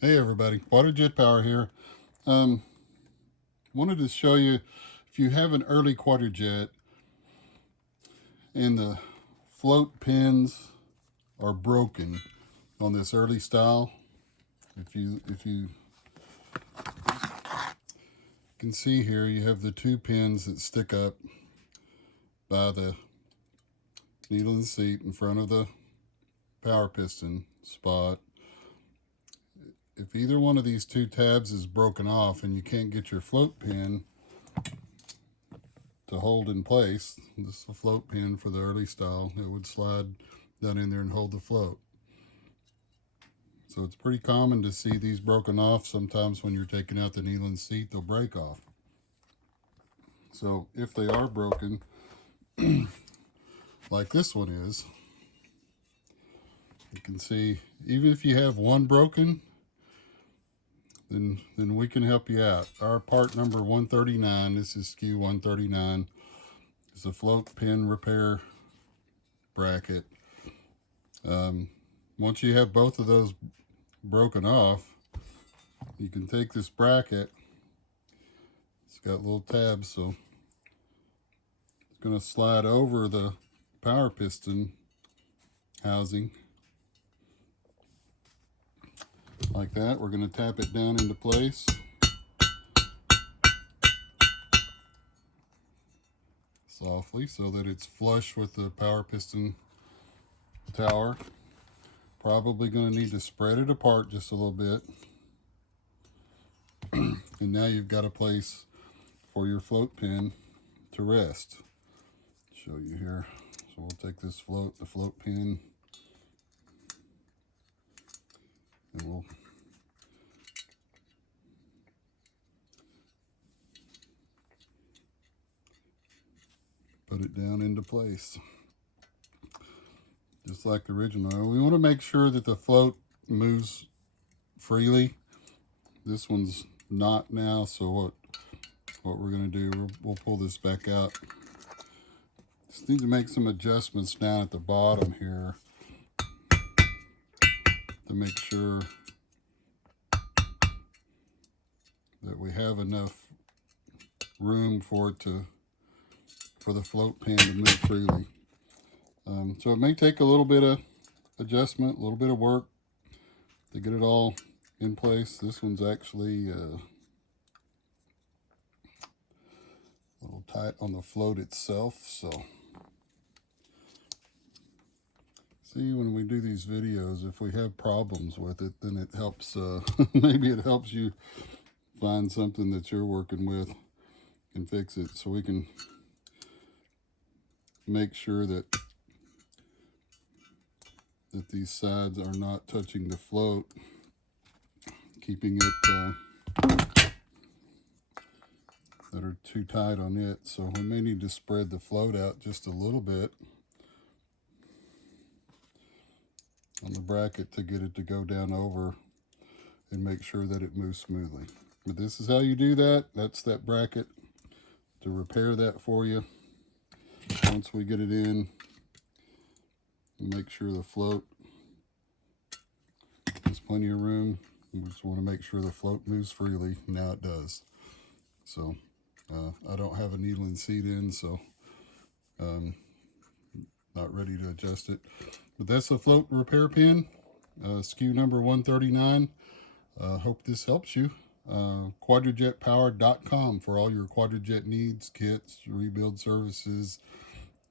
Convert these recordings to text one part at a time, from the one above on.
Hey everybody, Quadrajet Power here. Um, Wanted to show you if you have an early Quadrajet and the float pins are broken on this early style. If you can see here, you have the two pins that stick up by the needle and seat in front of the power piston spot. If either one of these two tabs is broken off and you can't get your float pin to hold in place, this is a float pin for the early style. It would slide down in there and hold the float. So it's pretty common to see these broken off. Sometimes when you're taking out the needle and seat, they'll break off. So if they are broken, like this one is, you can see even if you have one broken, then we can help you out. Our part number 139, this is SKU 139, is a float pin repair bracket. Once you have both of those broken off, you can take this bracket. It's got little tabs, so it's going to slide over the power piston housing like that. We're going to tap it down into place. Softly so that it's flush with the power piston tower. Probably going to need to spread it apart just a little bit. And now you've got a place for your float pin to rest. Show you here. So we'll take this the float pin, and we'll put it down into place. Just like the original. We want to make sure that the float moves freely. This one's not now, so what we're going to do, we'll pull this back out. Just need to make some adjustments down at the bottom here to make sure that we have enough room for the float pin to move freely. So it may take a little bit of adjustment, a little bit of work to get it all in place. This one's actually a little tight on the float itself, so see, when we do these videos, if we have problems with it, then it helps, maybe it helps you find something that you're working with and fix it, so we can make sure that these sides are not touching the float, keeping it that are too tight on it. So we may need to spread the float out just a little bit on the bracket to get it to go down over and make sure that it moves smoothly. But this is how you do that. That's that bracket to repair that for you. Once we get it in, make sure the float, there's plenty of room. We just want to make sure the float moves freely. Now it does. So I don't have a needle and seat in, so not ready to adjust it. But that's a float repair pin, SKU number 139. Hope this helps you. Quadrajetpower.com for all your Quadrajet needs, kits, rebuild services,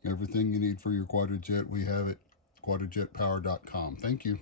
everything you need for your Quadrajet. We have it, quadrajetpower.com. Thank you.